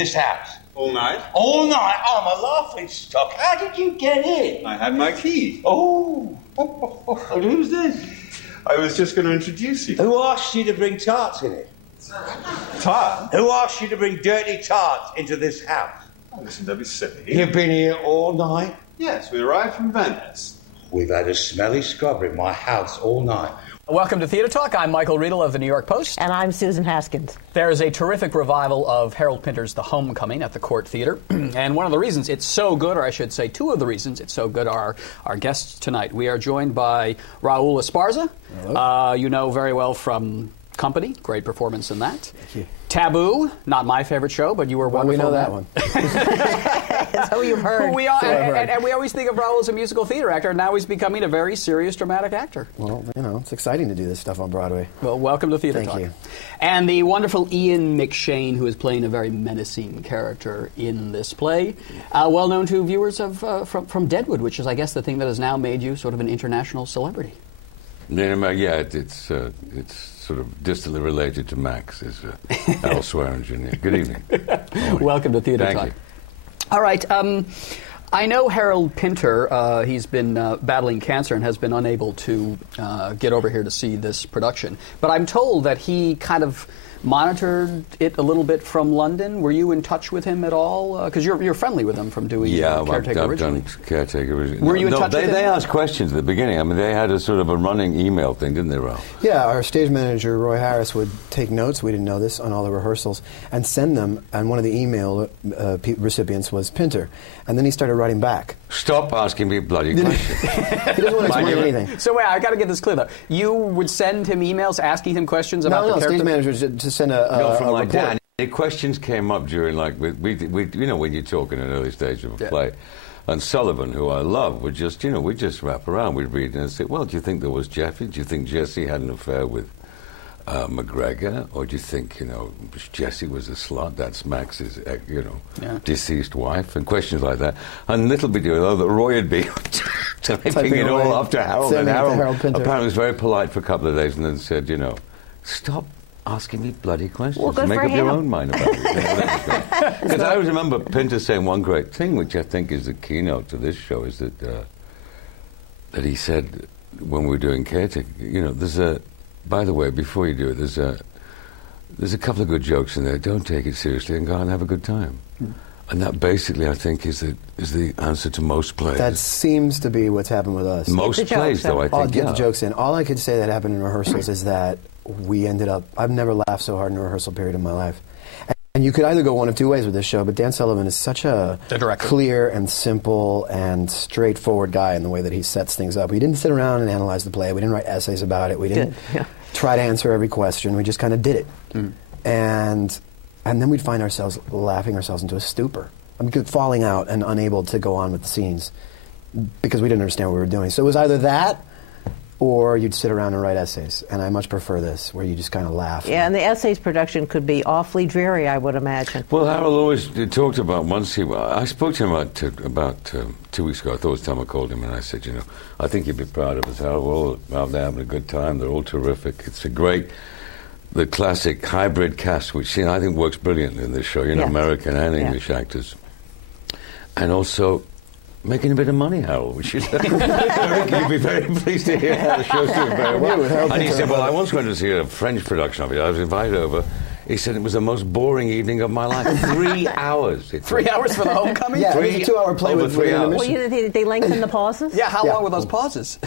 this house? All night. All night? I'm a laughing stock. How did you get in? I had my key. Oh. And who's this? I was just going to introduce you. Who asked you to bring tarts in it? Tart? Who asked you to bring dirty tarts into this house? Oh, listen, don't be silly. You've been here all night? Yes, we arrived from Venice. We've had a smelly scrubber in my house all night. Welcome to Theatre Talk. I'm Michael Riedel of the New York Post. And I'm Susan Haskins. There is a terrific revival of Harold Pinter's The Homecoming at the Court Theatre. And one of the reasons it's so good, or I should say two of the reasons it's so good, are our guests tonight. We are joined by Raul Esparza. You know very well from Company. Great performance in that. Thank you. Taboo, not my favorite show, but you were wonderful. We know that one. So you've heard. We are, and we always think of Raul as a musical theater actor, and now he's becoming a very serious dramatic actor. Well, you know, it's exciting to do this stuff on Broadway. Well, welcome to Theatre Talk. Thank you. And the wonderful Ian McShane, who is playing a very menacing character in this play, well known to viewers of from Deadwood, which is, I guess, the thing that has now made you sort of an international celebrity. Yeah, it's sort of distantly related to Max, is Al Swearingen. Good evening. Welcome to Theatre Talk. Thank you. All right. I know Harold Pinter, he's been battling cancer and has been unable to get over here to see this production. But I'm told that he kind of monitored it a little bit from London. Were you in touch with him at all? Because you're friendly with him from doing Caretaker originally. I've done Caretaker originally. Were you in touch with him? They asked questions at the beginning. I mean, they had a sort of a running email thing, didn't they, Raul? Yeah, our stage manager, Roy Harris, would take notes, we didn't know this, on all the rehearsals, and send them, and one of the email recipients was Pinter. And then he started writing back. Stop asking me bloody questions. He doesn't want to explain anything. So wait, I got to get this clear, though. You would send him emails asking him questions about the character? No, stage manager to send a from like report. that. The questions came up during, like, we you know, when you talk in an early stage of a play. And Sullivan, who I love, would just, you know, we'd just wrap around. We'd read and say, well, do you think there was Jeffy? Do you think Jesse had an affair with McGregor? Or do you think, you know, Jesse was a slut? That's Max's, you know, deceased wife? And questions like that. And little bit, you know, that Roy would be typing it all up to Harold. And Harold apparently was very polite for a couple of days and then said, you know, stop asking me bloody questions. Well, good Make for up him. your own mind about it. Because I always remember Pinter saying one great thing, which I think is the keynote to this show, is that that he said when we were doing Caretaker, you know, there's a, by the way, before you do it, there's a couple of good jokes in there. Don't take it seriously and go out and have a good time. And that basically, I think, is the answer to most plays. That seems to be what's happened with us. Most plays, though, I think, I'll get the jokes in. All I could say that happened in rehearsals is that we ended up, I've never laughed so hard in a rehearsal period in my life. And you could either go one of two ways with this show, but Dan Sullivan is such a clear and simple and straightforward guy in the way that he sets things up. We didn't sit around and analyze the play. We didn't write essays about it. We didn't try to answer every question. We just kind of did it. And then we'd find ourselves laughing ourselves into a stupor. I mean, falling out and unable to go on with the scenes because we didn't understand what we were doing. So it was either that or you'd sit around and write essays. And I much prefer this, where you just kind of laugh. Yeah, and the essays production could be awfully dreary, I would imagine. Well, Harold always talked about once I spoke to him about 2 weeks ago. I thought it was time I called him, and I said, you know, I think you'd be proud of us, Harold. We're all out there having a good time. They're all terrific. It's a great, the classic hybrid cast, which, you know, I think works brilliantly in this show, you know, American and English actors. And also making a bit of money, Harold, which is you'd be very pleased to hear how the show's doing very well. And he said, well, I once went to see a French production of it. I was invited over. He said it was the most boring evening of my life. 3 hours. 3 hours for the homecoming? Yeah, it was a 2-hour play with 3 hours. Well, they lengthened the pauses? Yeah, how long were those pauses?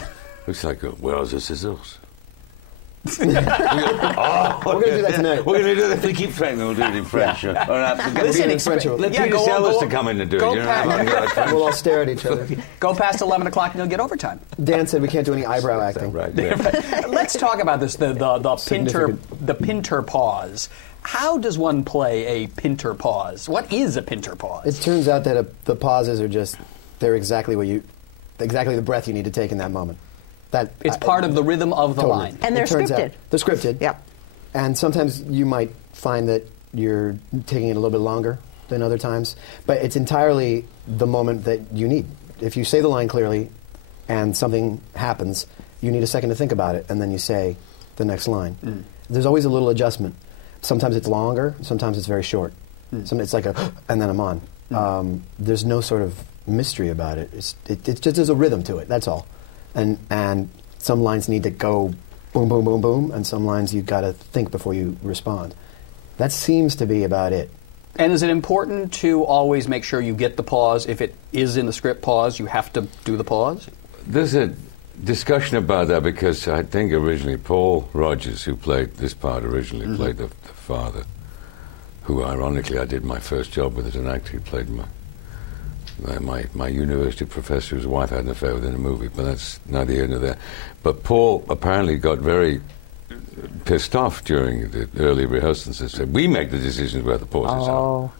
Looks like, where's the scissors? We're going to do that tonight. We're going to do that. If we keep French, we'll do it in French. Listen, in French. Let Peter Sellers to come in and do it. We'll all stare at each other. Go past 11 o'clock and you'll get overtime. Dan said we can't do any eyebrow acting. Right. Yeah. Let's talk about this, the Pinter pause. How does one play a Pinter pause? What is a Pinter pause? It turns out that the pauses are just, they're exactly the breath you need to take in that moment. It's part of the rhythm of the line. And they're scripted. They're scripted. Yeah. And sometimes you might find that you're taking it a little bit longer than other times, but it's entirely the moment that you need. If you say the line clearly and something happens, you need a second to think about it, and then you say the next line. There's always a little adjustment. Sometimes it's longer, sometimes it's very short. It's like a, and then I'm on. There's no sort of mystery about it. It just there's a rhythm to it. That's all. And some lines need to go boom, boom, boom, boom, and some lines you've got to think before you respond. That seems to be about it. And is it important to always make sure you get the pause? If it is in the script pause, you have to do the pause? There's a discussion about that because I think originally Paul Rogers, who played this part originally, played the father, who ironically I did my first job with as an actor. He played my university professor whose wife had an affair with in a movie, but that's neither here nor there. But Paul apparently got very pissed off during the early rehearsals and said, we make the decisions where the pauses are.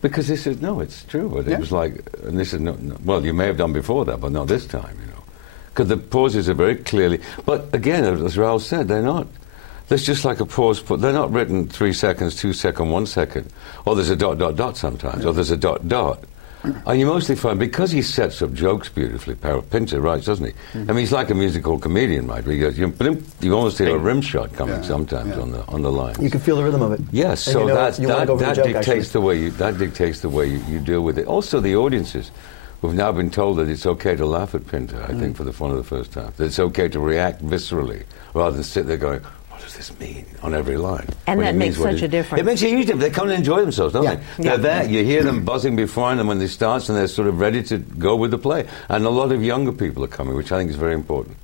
Because he said, no, it's true. But it was like, and this is, no, well, you may have done before that, but not this time, you know. Because the pauses are very clearly, but again, as Raul said, they're not. There's just like a pause, but they're not written 3 seconds, 2 seconds, 1 second. Or there's a dot, dot, dot sometimes, or there's a dot, dot. And you mostly find, because he sets up jokes beautifully, Pinter writes, doesn't he? I mean, he's like a musical comedian, right? Where he goes, you almost hear a rim shot coming sometimes on the line. You can feel the rhythm of it. Yes, so that dictates the way you deal with it. Also, the audiences, we've now been told that it's okay to laugh at Pinter, I think, for one of the first times. That it's okay to react viscerally, rather than sit there going, what does this mean on every line? And that makes such a difference. It makes a huge difference. They come and enjoy themselves, don't they? They're there. You hear them buzzing beforehand, and when they start, and they're sort of ready to go with the play. And a lot of younger people are coming, which I think is very important.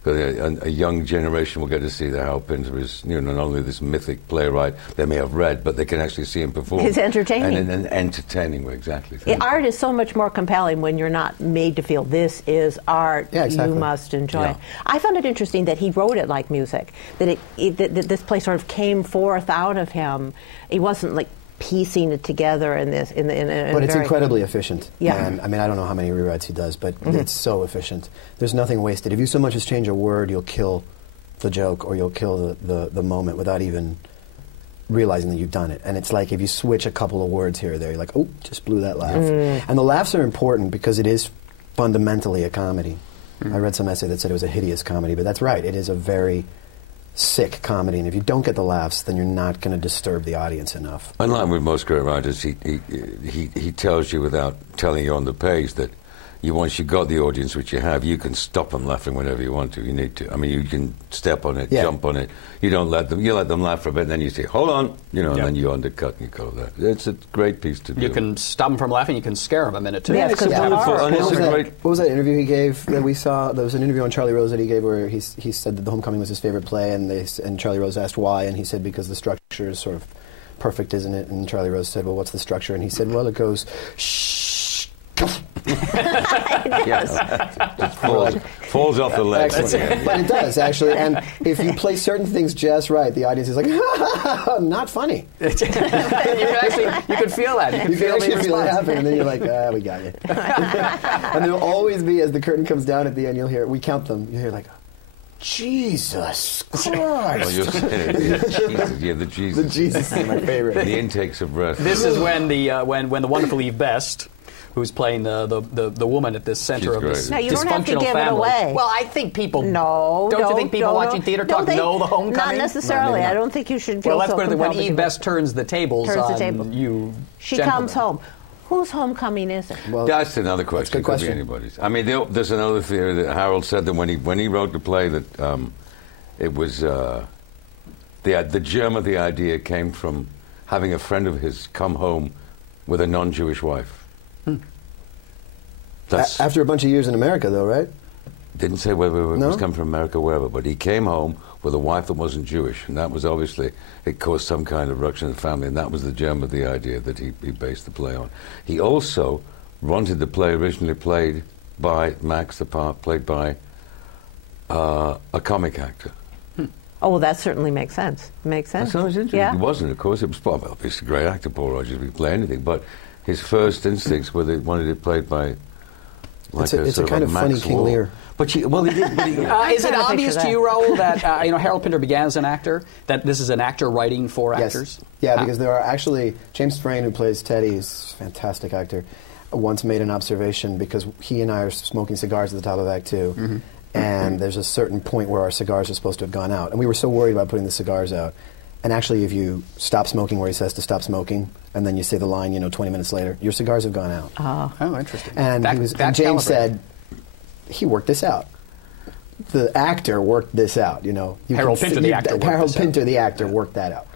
Because a young generation will get to see that Raul Pinter is, you know, not only this mythic playwright they may have read, but they can actually see him perform. It's entertaining. And entertaining, exactly. Art is so much more compelling when you're not made to feel this is art. Yeah, exactly. You must enjoy it. I found it interesting that he wrote it like music, that that this play sort of came forth out of him. He wasn't like piecing it together in this. But it's incredibly efficient. Yeah. And, I mean, I don't know how many rewrites he does, but it's so efficient. There's nothing wasted. If you so much as change a word, you'll kill the joke or you'll kill the moment without even realizing that you've done it. And it's like if you switch a couple of words here or there, you're like, oh, just blew that laugh. And the laughs are important because it is fundamentally a comedy. I read some essay that said it was a hideous comedy, but that's right. It is a very sick comedy, and if you don't get the laughs, then you're not going to disturb the audience enough. Unlike with most great writers, he tells you without telling you on the page that once you got the audience, which you have, you can stop them laughing whenever you want to. You need to. I mean, you can step on it, jump on it. You don't let them. You let them laugh for a bit, and then you say, "Hold on," you know, and then you undercut and you go there. It's a great piece to do. You can stop them from laughing. You can scare them a minute too. Yeah, it's wonderful. And it's what was that interview he gave that we saw? There was an interview on Charlie Rose that he gave where he said that The Homecoming was his favorite play, and Charlie Rose asked why, and he said because the structure is sort of perfect, isn't it? And Charlie Rose said, well, what's the structure? And he said, well, it goes shh. It falls off the legs. But it does, actually. And if you play certain things just right, the audience is like, not funny. You can feel that. You can actually feel it happen, and then you're like, we got you. And there'll always be, as the curtain comes down at the end, you'll hear, we count them, you'll hear like, Jesus Christ. Well, you're saying Jesus. Yeah, the Jesus. The Jesus is my favorite. The intakes of breath. This is when the wonderful Eve Best, who's playing the woman at the center of this now, you don't have to dysfunctional give family. it away. Well, I think people don't you think people watching theater talk know the Homecoming? Not necessarily. I don't think you should feel let's so put it when compelled Eve Best turns the tables on you. She gentlemen. comes home. Whose homecoming is it? Well, that's another question. Good question. Could be anybody's. I mean, there's another theory that Harold said that when he wrote the play that it was the germ of the idea came from having a friend of his come home with a non-Jewish wife. After a bunch of years in America, though, right? Didn't say whether it was come from America or wherever, but he came home with a wife that wasn't Jewish, and that was obviously, it caused some kind of ruction in the family, and that was the germ of the idea that he based the play on. He also wanted the play originally played by Max, the part played by a comic actor. Oh, well, that certainly makes sense. Makes sense. That's always interesting. Yeah. He wasn't, of course. It was obviously a great actor, Paul Rogers. He could play anything, but his first instincts were they wanted it played by. Like it's a kind of funny King Lear. But he did. But is it obvious to you, Raul, that Harold Pinter began as an actor? That this is an actor writing for actors? Yeah, because there are actually James Frayne, who plays Teddy, is a fantastic actor. Once made an observation because he and I are smoking cigars at the top of Act 2, and there's a certain point where our cigars are supposed to have gone out, and we were so worried about putting the cigars out. And actually, if you stop smoking where he says to stop smoking, and then you say the line, 20 minutes later, your cigars have gone out. Oh, interesting. And, and James said, he worked this out. The actor worked this out, Harold Pinter, the actor, worked that out.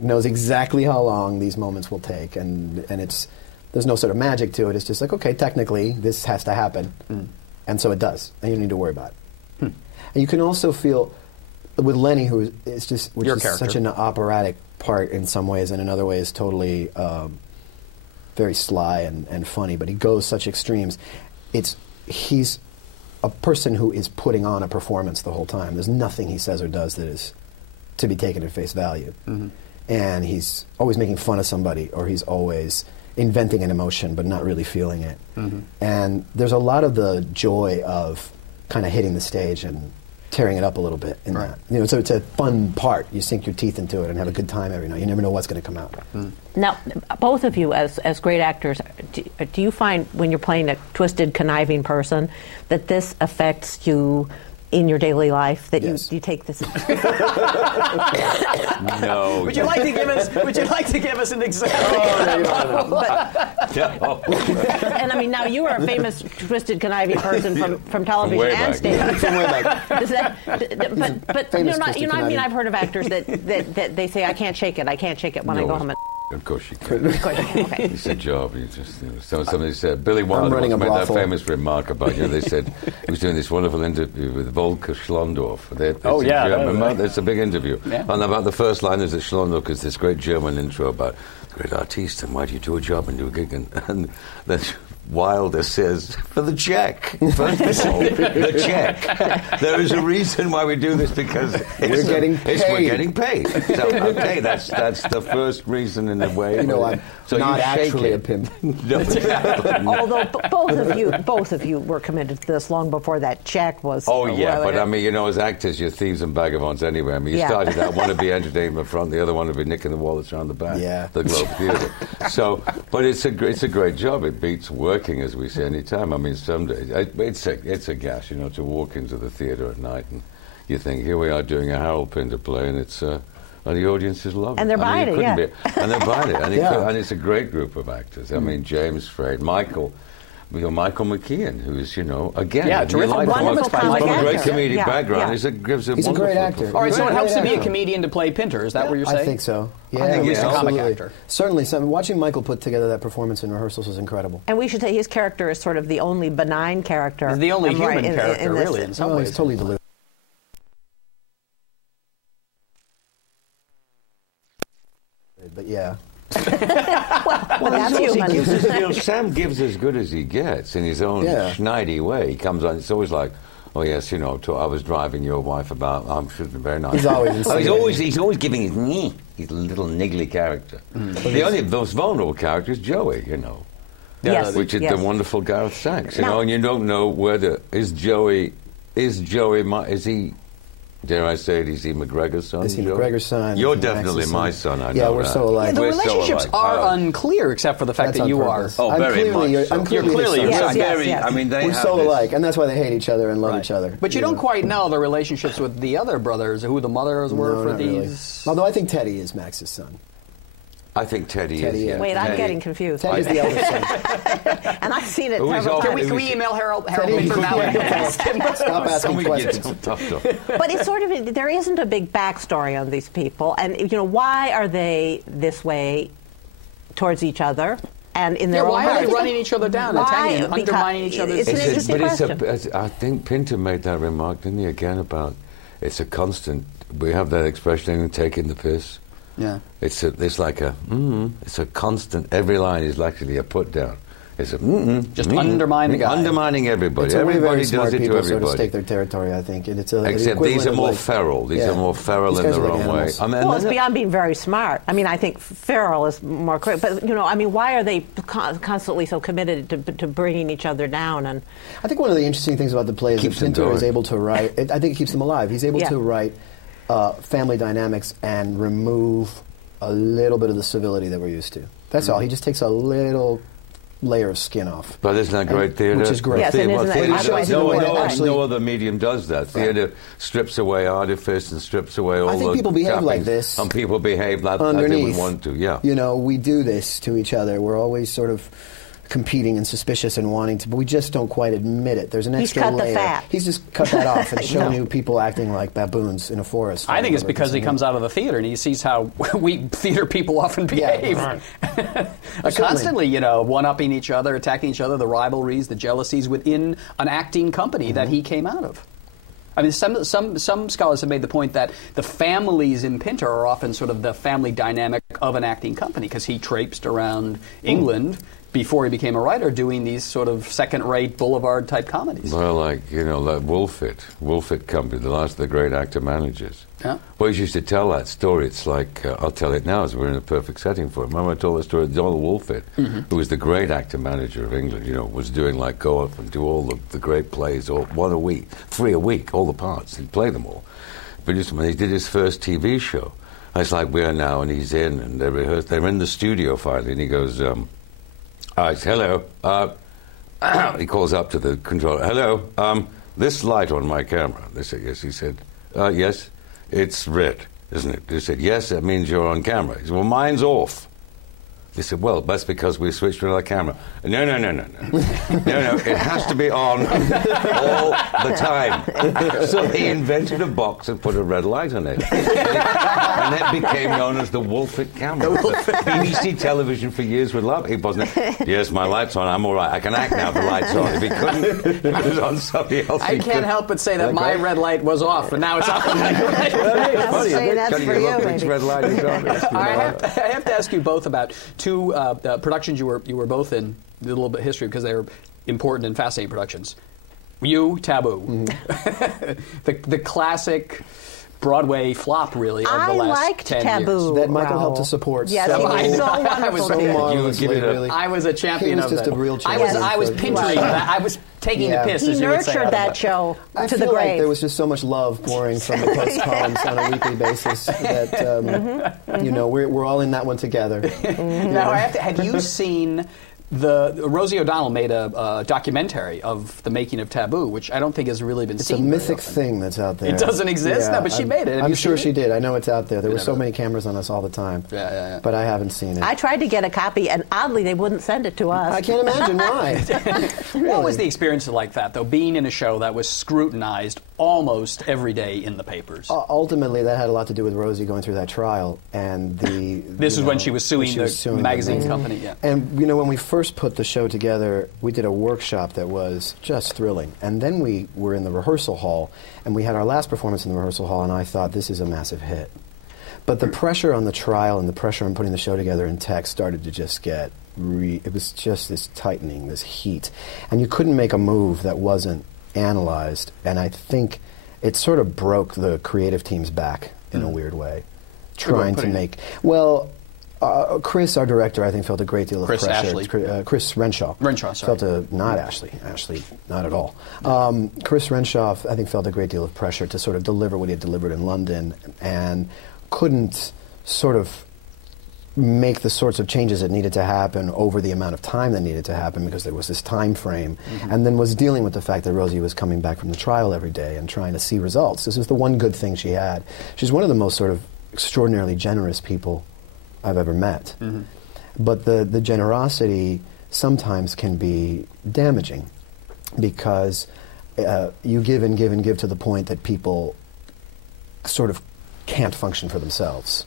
Knows exactly how long these moments will take, and there's no sort of magic to it. It's just like, okay, technically, this has to happen, and so it does, and you don't need to worry about it. And you can also feel, with Lenny, which is such an operatic part in some ways, and in other ways totally very sly and funny, but he goes such extremes. He's a person who is putting on a performance the whole time. There's nothing he says or does that is to be taken at face value. And he's always making fun of somebody, or he's always inventing an emotion but not really feeling it. And there's a lot of the joy of kind of hitting the stage and tearing it up a little bit in that. So it's a fun part. You sink your teeth into it and have a good time every night. You never know what's going to come out. Now, both of you, as great actors, do you find when you're playing a twisted, conniving person that this affects you in your daily life? That yes. you take this? No. Would you like to give us an example? And I mean, now you are a famous twisted, conniving person from television way and back. stage. From way back. But I mean, I've heard of actors that they say, I can't shake it when I go home. Of course you can. Okay. It's a job. You just, somebody said, Billy Wilder running a made that brothel. famous remark about, they said he was doing this wonderful interview with Volker Schlondorf. It's a big interview. Yeah. And about the first line is that Schlondorf is this great German intro about the great artist and why do you do a job and do a gig. And then Wilder says, for the check. First of all, the check. There is a reason why we do this, because we're getting paid. So, okay, that's the first reason in a way. I'm not actually a pimp. Although both of you were committed to this long before that check was. Oh yeah, but I mean, as actors, you're thieves and vagabonds anyway. I mean, you started out one to be entertained in the front, the other one to be nicking the wallets around the back. Yeah. The Globe Theatre. So, but it's a great job. It beats working, as we say, any time. I mean, some days it's a gas, to walk into the theatre at night and you think, here we are doing a Harold Pinter play, and it's. And the audiences love it. And they're buying it, yeah. And they're buying it. And it's a great group of actors. I mean, James Frey, Michael McKeon, who's, again, terrific. Wonderful comic from a great actor. comedic background. Yeah. He's a great actor. All right, so it helps to be a actor. comedian to play Pinter. Is that what you're saying? I think so. Yeah, I think he's a comic absolutely. actor. Certainly. Watching Michael put together that performance in rehearsals was incredible. And we should say his character is sort of the only benign character. He's the only human right, character, in this. really, in some ways. He's totally deluded. But yeah. Well, that's human. Sam gives as good as he gets in his own schneidi way. He comes on, it's always like, oh yes, I was driving your wife about, I'm sure it's very nice. He's always he's always giving his little niggly character. The only most vulnerable character is Joey, Yes. which is the wonderful Gareth Sachs, and you don't know whether is he, dare I say it, is he McGregor's son? Is he McGregor's son? You're Is he definitely Max's my son? son, I Yeah, know we're that. so alike. The We're so relationships alike. are unclear, except for the fact That's that on you purpose. are. Oh, very much so. I'm clearly clearly your your son. son. Yes. I mean, they We're have so this- alike, and that's why they hate each other and love Right. each other. But you don't quite know the relationships with the other brothers, who the mothers were for not really. these. Although I think Teddy is Max's son. I think Teddy Teddy, is. yeah. Wait, I'm Teddy. getting confused. Teddy's the eldest son. And I've seen it Who is several also- times. Can we email Harold Teddy, Pinter now? Stop asking Somebody get questions. some tough stuff. But it's sort of, there isn't a big backstory on these people. And, why are they this way towards each other? And in their own why are they lives? running each other down, attacking, undermining each other's... It's an interesting question. I think Pinter made that remark, didn't he, again, about it's a constant. We have that expression, taking the piss. Yeah. It's like a, it's a constant, every line is actually a put down. It's a, Just undermine the guy. Undermining everybody. It's a way Everybody very smart does it to people sort of everybody. stake their territory, I think. And it's a, Except the these are equivalent more of, like, feral. These are more feral These in guys their are like own way. animals. I mean, Well, it's beyond being very smart. I mean, I think feral is more correct. But, why are they constantly so committed to bringing each other down? And I think one of the interesting things about the play is that Keeps them Pinter is going. able to write, I think it keeps them alive. He's able to write family dynamics and remove a little bit of the civility that we're used to. That's all. He just takes a little layer of skin off. But isn't that great theater? Which is great. Yes, and isn't that Theater otherwise no other medium does that. Theater strips away artifice and strips away all the I think people behave like this. And people behave like underneath, they would want to, yeah. You know, we do this to each other. We're always sort of competing and suspicious and wanting to, but we just don't quite admit it. There's an extra layer. He's cut the fat. He's just cut that off and shown you people acting like baboons in a forest. I think it's because he comes out of the theater and he sees how we theater people often behave. Yeah, right. Constantly, you know, one-upping each other, attacking each other, the rivalries, the jealousies within an acting company that he came out of. I mean, some scholars have made the point that the families in Pinter are often sort of the family dynamic of an acting company, because he traipsed around England before he became a writer, doing these sort of second-rate boulevard-type comedies. Well, like, you know, that Wolfit Company, the last of the great actor-managers. Yeah. Boys used to tell that story. It's like, I'll tell it now as we're in a perfect setting for it. Remember I told the story of Donald Wolfit, who was the great actor-manager of England, you know, was doing like go up and do all the great plays, or 1 a week, 3 a week, all the parts. He'd play them all. But just when he did his first TV show, it's like we are now, and he's in, and they rehearsed. They're in the studio finally, and he goes, hello. He calls up to the controller. Hello. This light on my camera. They said, yes. He said, yes. It's red, isn't it? They said, yes, that means you're on camera. He said, well, mine's off. They said, well, that's because we switched to another camera. No, it has to be on all the time. So he invented a box and put a red light on it. And it became known as the Wolfit camera. BBC television for years would love it. He wasn't, yes, my light's on, I'm all right. I can act now, the light's on. If he couldn't, if it was on somebody else. I can't help but say that my red light was off, and now it's on. I'll say that's for you, which red light is on. I have to ask you both about two productions you were both in, a little bit of history, because they were important and fascinating productions. You, Taboo. The classic Broadway flop, really, of the last liked 10 Taboo. years. That Michael helped to support. Yes, so, he was so wonderful. so marvelously, really. I was a champion he was of just that. a real champion. I was pintering that. I was taking the piss, He as you would say. nurtured that show to the grave. Like there was just so much love pouring from the post columns on a weekly basis that, you know, we're all in that one together. Now, have you seen... Rosie O'Donnell made a documentary of the making of Taboo, which I don't think has really been seen. It's a mythic thing that's out there. It doesn't exist? Yeah, no, but she made it. I'm sure she did. I know it's out there. There were so many cameras on us all the time. Yeah. But I haven't seen it. I tried to get a copy, and oddly, they wouldn't send it to us. I can't imagine why. Really? What was the experience like that, though, being in a show that was scrutinized almost every day in the papers? Ultimately, that had a lot to do with Rosie going through that trial, and the... This is when she was suing the magazine company, yeah. And, you know, when we first put the show together, we did a workshop that was just thrilling. And then we were in the rehearsal hall, and we had our last performance in the rehearsal hall, and I thought, this is a massive hit. But the pressure on the trial and the pressure on putting the show together in text started to just get... it was just this tightening, this heat. And you couldn't make a move that wasn't analyzed, and I think it sort of broke the creative team's back in a weird way, trying to make... Well... Chris, our director, I think felt a great deal of pressure. Chris Renshaw. Not Ashley. Ashley, not at all. Chris Renshaw, I think, felt a great deal of pressure to sort of deliver what he had delivered in London, and couldn't sort of make the sorts of changes that needed to happen over the amount of time that needed to happen, because there was this time frame, and then was dealing with the fact that Rosie was coming back from the trial every day and trying to see results. This was the one good thing she had. She's one of the most sort of extraordinarily generous people I've ever met. But the generosity sometimes can be damaging, because you give and give and give to the point that people sort of can't function for themselves.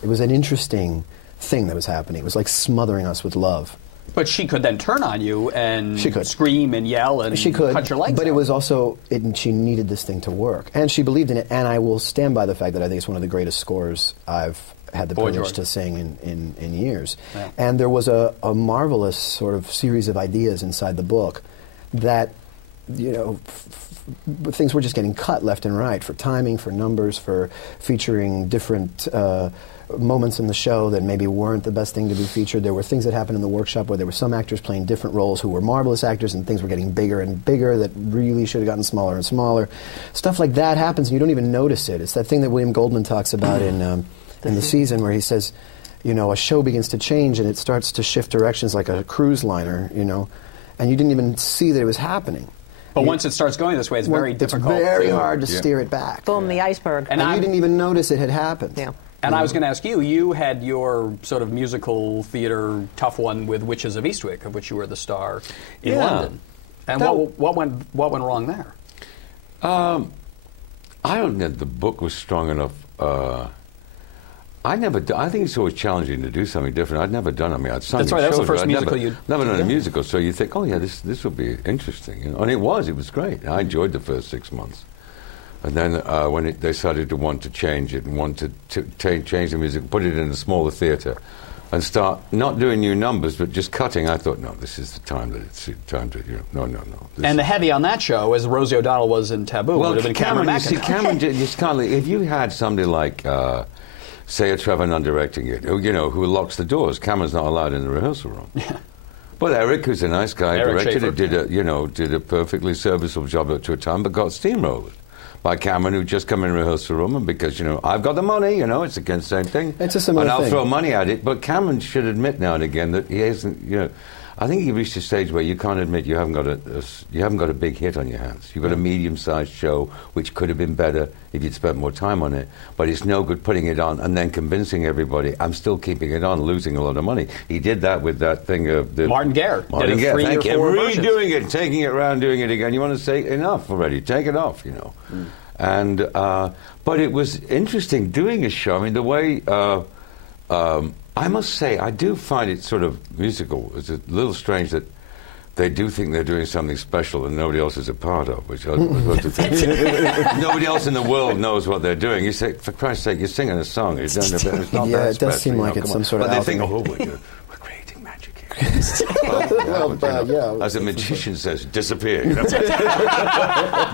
It was an interesting thing that was happening. It was like smothering us with love. But she could then turn on you and scream and yell and cut your legs but out. it was also, she needed this thing to work. And she believed in it, and I will stand by the fact that I think it's one of the greatest scores I've had the privilege to sing in years. Yeah. And there was a marvelous sort of series of ideas inside the book that, you know, things were just getting cut left and right, for timing, for numbers, for featuring different moments in the show that maybe weren't the best thing to be featured. There were things that happened in the workshop where there were some actors playing different roles who were marvelous actors, and things were getting bigger and bigger that really should have gotten smaller and smaller. Stuff like that happens and you don't even notice it. It's that thing that William Goldman talks about in the season, where he says, a show begins to change and it starts to shift directions like a cruise liner, and you didn't even see that it was happening. But once it starts going this way, it's very difficult. It's very hard to steer it back. Boom, the iceberg. And you didn't even notice it had happened. Yeah. And I was going to ask you, you had your sort of musical theater tough one with Witches of Eastwick, of which you were the star in London. And what went wrong there? I don't think the book was strong enough. I think it's always challenging to do something different. I'd never done it. I mean, I'd sung That's right, that was the shows, first musical you'd... Never done a musical, so you think, oh yeah, this will be interesting. And it was great. I enjoyed the first 6 months. And then when they started to want to change it and want to change the music, put it in a smaller theatre, and start not doing new numbers but just cutting, I thought, no, this is the time that it's time to, no. And the heavy on that show, as Rosie O'Donnell was in Taboo, would have been Cameron McIntosh. Cameron just can't. If you had somebody like, say, a Trevor Nunn directing it, who locks the doors, Cameron's not allowed in the rehearsal room. Yeah. But Eric, who's a nice guy, directed it, did a perfectly serviceable job up to a time, but got steamrolled by Cameron, who just come in the rehearsal room, and because, I've got the money, it's against the same thing. It's a similar thing. And I'll throw money at it. But Cameron should admit now and again that he hasn't, I think he reached a stage where you can't admit you haven't got a big hit on your hands. You've got a medium-sized show, which could have been better if you'd spent more time on it, but it's no good putting it on and then convincing everybody, I'm still keeping it on, losing a lot of money. He did that with that thing of... Martin Gare. Martin Gare, thank you. Redoing it, taking it around, doing it again. You want to say, enough already, take it off, And, but it was interesting doing a show. I mean, the way, I must say, I do find it sort of musical. It's a little strange that they do think they're doing something special and nobody else is a part of, which I was supposed to think. Nobody else in the world knows what they're doing. You say, for Christ's sake, you're singing a song. It's not that it does seem like it's some sort of... But they think, we're creating magic here. As a magician says, disappear.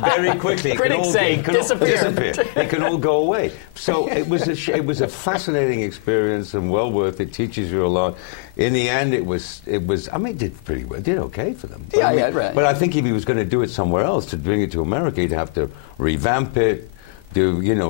Very quickly. Critics say, disappear. It can all go away. So it was a fascinating experience and well worth it. Teaches you a lot. In the end, it was. I mean, it did pretty well. It did okay for them. But right. But I think if he was going to do it somewhere else, to bring it to America, he'd have to revamp it.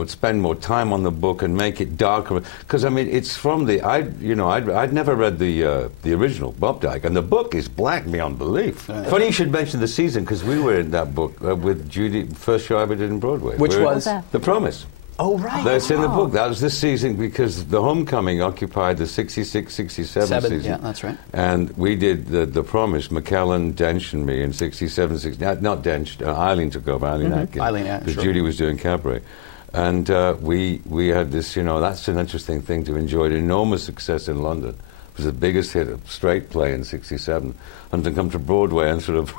Spend more time on the book and make it darker. Because I mean, it's from the I'd never read the original Bob Dyke, and the book is black beyond belief. Funny you should mention the season, because we were in that book with Judy, first show I ever did in Broadway. Which was The Promise. Oh, right. That's in the book. That was this season because The Homecoming occupied the 66, 67 season. Yeah, that's right. And we did The Promise, McKellen, Dench, and me in 67, 68. Not Dench, Eileen took over, Eileen Atkins. Eileen, yeah, because Judy was doing cabaret. And we had this, that's an interesting thing to enjoy. Enormous success in London. It was the biggest hit, a straight play in 67. And to come to Broadway and sort of...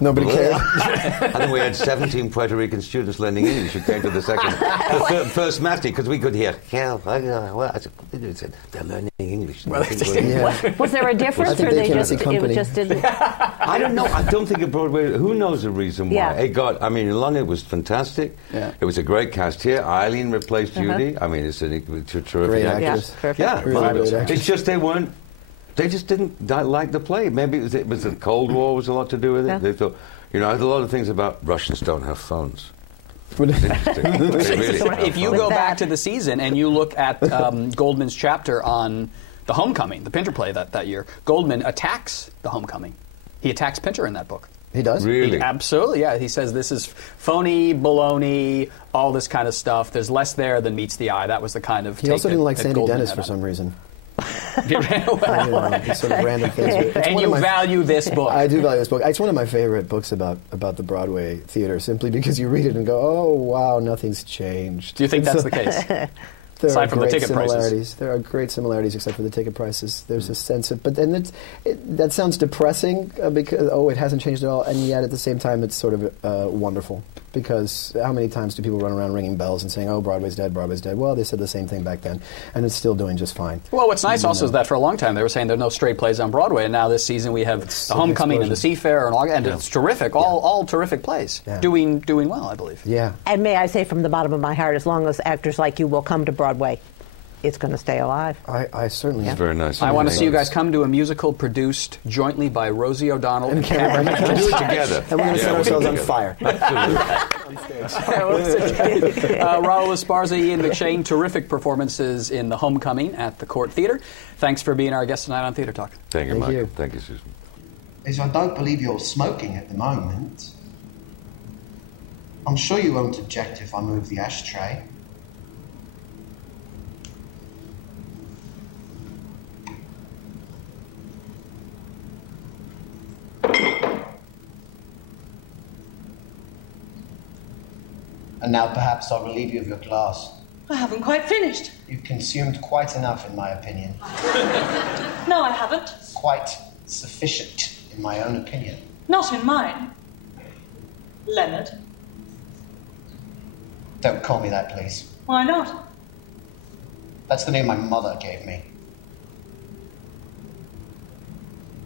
Nobody cared. I think we had 17 Puerto Rican students learning English who came to the first matinee, because we could hear, they're learning English. Was there a difference, or they just didn't... I don't know. I don't think at Broadway, who knows the reason why. Yeah. It got, in London it was fantastic. Yeah. It was a great cast here. Eileen replaced Judy. I mean, it's a terrific great actress. Yeah, really it's just they just didn't like the play. Maybe it was the Cold War was a lot to do with it. Yeah. They thought, I heard a lot of things about Russians don't have phones. If you go back to the season and you look at Goldman's chapter on The Homecoming, the Pinter play that year, Goldman attacks The Homecoming. He attacks Pinter in that book. He does? Really? Absolutely, yeah. He says this is phony, baloney, all this kind of stuff. There's less there than meets the eye. That was the kind of He also didn't like Sandy Goldman Dennis for some reason. Sort of random things. And you value this book. I do value this book. It's one of my favorite books about the Broadway theater, simply because you read it and go, oh, wow, nothing's changed. Do you think that's the case? Aside from the ticket prices. There are great similarities, except for the ticket prices. There's a sense of, but then that sounds depressing because it hasn't changed at all, and yet at the same time it's sort of wonderful, because how many times do people run around ringing bells and saying, "Oh, Broadway's dead, Broadway's dead"? Well, they said the same thing back then, and it's still doing just fine. Well, what's nice also is that for a long time they were saying there are no straight plays on Broadway, and now this season we have The Homecoming and The Seafarer, and it's terrific, all terrific plays, doing well, I believe. Yeah. And may I say from the bottom of my heart, as long as actors like you will come to Broadway. it's going to stay alive. I certainly. It's very nice. I want to see you guys come to a musical produced jointly by Rosie O'Donnell and Cameron. We'll do it together. And we're going to set ourselves on fire. Raul Esparza, Ian McShane, terrific performances in The Homecoming at the Court Theatre. Thanks for being our guest tonight on Theatre Talk. Thank you, Michael. Thank you, Susan. I don't believe you're smoking at the moment. I'm sure you won't object if I move the ashtray. And now perhaps I'll relieve you of your glass. I haven't quite finished. You've consumed quite enough, in my opinion. No, I haven't. Quite sufficient, in my own opinion. Not in mine. Leonard. Don't call me that, please. Why not? That's the name my mother gave me.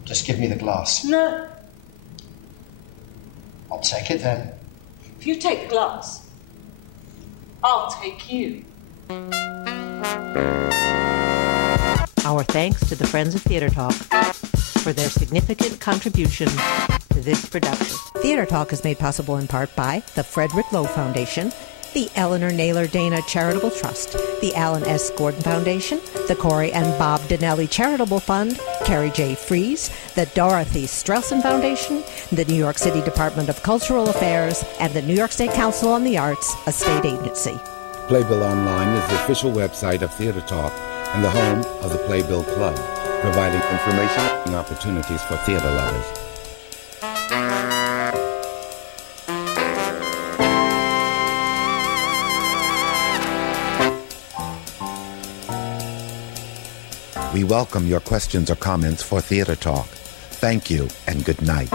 Just give me the glass. No. I'll take it then. If you take the glass, I'll take you. Our thanks to the Friends of Theatre Talk for their significant contribution to this production. Theatre Talk is made possible in part by the Frederick Lowe Foundation, the Eleanor Naylor Dana Charitable Trust, the Alan S. Gordon Foundation, the Corey and Bob Donnelly Charitable Fund, Carrie J. Fries, the Dorothy Strelson Foundation, the New York City Department of Cultural Affairs, and the New York State Council on the Arts, a state agency. Playbill Online is the official website of Theatre Talk and the home of the Playbill Club, providing information and opportunities for theatre lovers. We welcome your questions or comments for Theatre Talk. Thank you and good night.